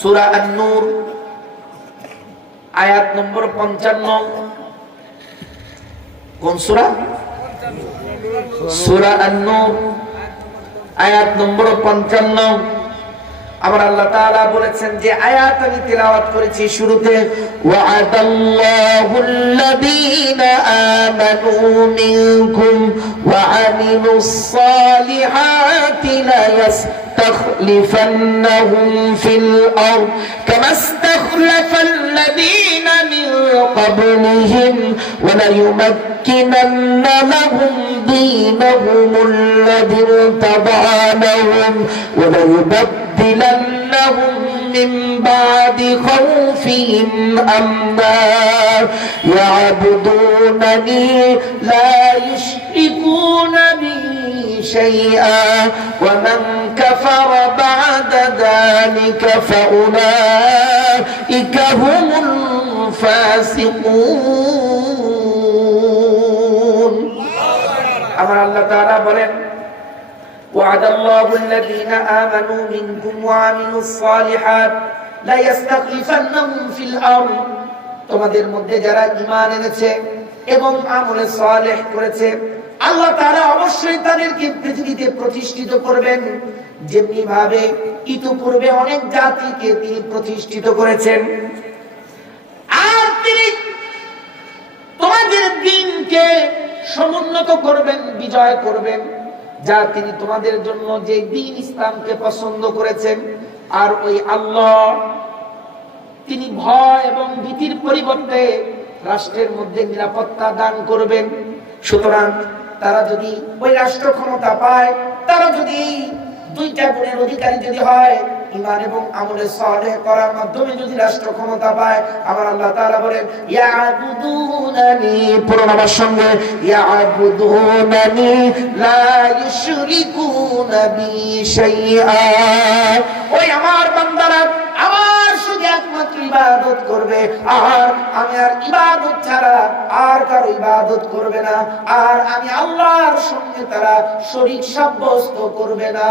সূরা আন-নূর আয়াত নম্বর 55। কোন সূরা? সূরা আন-নূর আয়াত নম্বর 55। আবার আল্লাহ তাআলা বলেছেন যে আয়াত আমি তেলাওয়াত করেছি শুরুতে, ওয়া'আদাল্লাহুল্লাযীনা আমানু মিনকুম ওয়া আমিলুস সালিহাতি লা يستخلفنهم في الأرض كما استخلف الذين من قبلهم وليمكنن لهم دينهم الذي ارتضى لهم وليبدلنهم من بعد خوفهم أمنا يعبدونني لا يشركون بي شيئا ومن كفر بعد ذلك فأولئك هم الفاسقون. أمر الله تعالى بولن وعد الله الذين آمنوا منكم وعملوا الصالحات لا يستخلفنهم في الأرض. তোমাদের মধ্যে যারা ঈমান এনেছে এবং আমলে সালেহ করেছে আল্লাহ তাআলা অবশ্যই তাদেরকে পৃথিবীতে প্রতিষ্ঠিত করবেন, যেমনি ভাবে ইতিপূর্বে অনেক জাতিকে তিনি প্রতিষ্ঠিত করেছেন। আর তিনি তোমাদের দ্বীনকে সমুন্নত করবেন, বিজয় করবেন, যা তিনি তোমাদের জন্য যে দ্বীন ইসলামকে পছন্দ করেছেন। আর ওই আল্লাহ তিনি ভয় এবং ভীতির পরিবর্তে রাষ্ট্রের মধ্যে নিরাপত্তা দান করবেন। সুতরাং তারা যদি ওই রাষ্ট্র ক্ষমতা পায়, তারা যদি দুইটা গুণের অধিকারী যদি হয়, ঈমান এবং আমলে সালেহ করার মাধ্যমে যদি রাষ্ট্র ক্ষমতা পায়, আমার আল্লাহ তাআলা বলেন ইয়াবুদুনানি, পড়ুন আমার সঙ্গে, ইয়াবুদুনানি লা ইউশরিকুনা বি শাইআ। ওই আমার বান্দারা আমার শুধু একমাত্র ইবাদত করবে, আর আমি আর ইবাদত ছাড়া আর কারো ইবাদত করবে না, আর আমি আল্লাহর সঙ্গে তারা শরীক সাব্যস্ত করবে না।